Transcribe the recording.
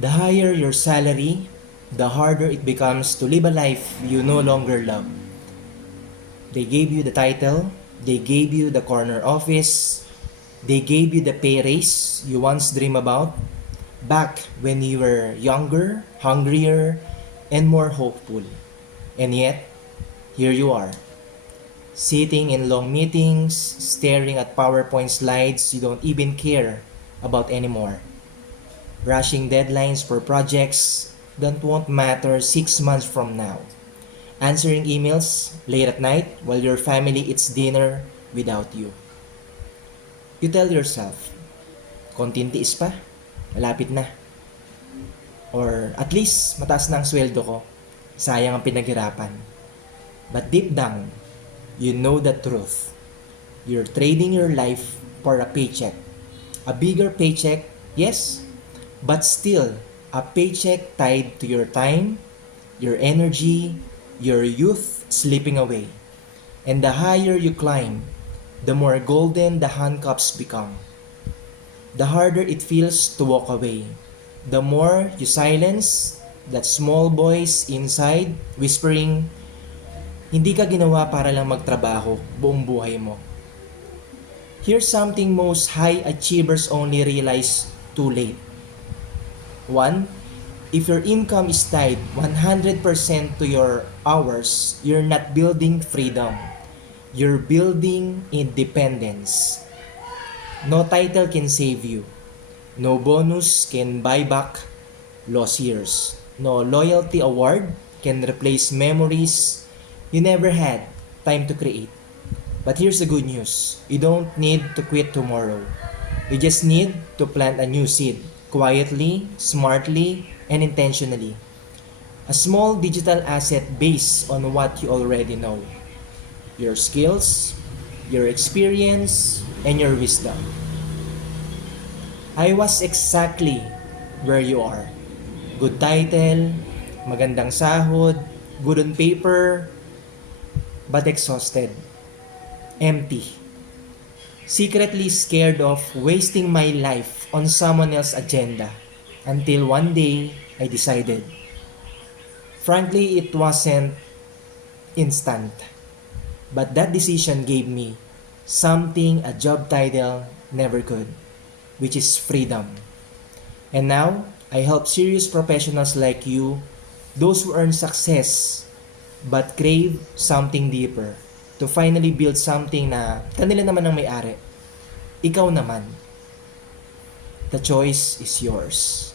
The higher your salary, the harder it becomes to live a life you no longer love. They gave you the title, they gave you the corner office, they gave you the pay raise you once dreamed about back when you were younger, hungrier, and more hopeful. And yet, here you are, sitting in long meetings, staring at PowerPoint slides you don't even care about anymore, rushing deadlines for projects that won't matter 6 months from now, answering emails late at night while your family eats dinner without you. You tell yourself, konting tiis pa, malapit na. Or at least mataas na ang sweldo ko, sayang ang pinaghirapan. But deep down, you know the truth. You're trading your life for a paycheck. A bigger paycheck, yes, but still a paycheck tied to your time, your energy, your youth slipping away. And the higher you climb, the more golden the handcuffs become. The harder it feels to walk away. The more you silence that small voice inside whispering, hindi ka ginawa para lang magtrabaho buong buhay mo. Here's something most high achievers only realize too late. 1. If your income is tied 100% to your hours, you're not building freedom. You're building independence. No title can save you. No bonus can buy back lost years. No loyalty award can replace memories you never had time to create. But here's the good news. You don't need to quit tomorrow. You just need to plant a new seed, quietly, smartly, and intentionally. A small digital asset based on what you already know. Your skills, your experience, and your wisdom. I was exactly where you are. Good title, magandang sahod, good on paper, but exhausted, empty, secretly scared of wasting my life on someone else's agenda until one day I decided. Frankly, it wasn't instant, but that decision gave me something a job title never could, which is freedom. And now, I help serious professionals like you, those who earn success but crave something deeper, to finally build something na kanila naman ang may-ari. Ikaw naman. The choice is yours.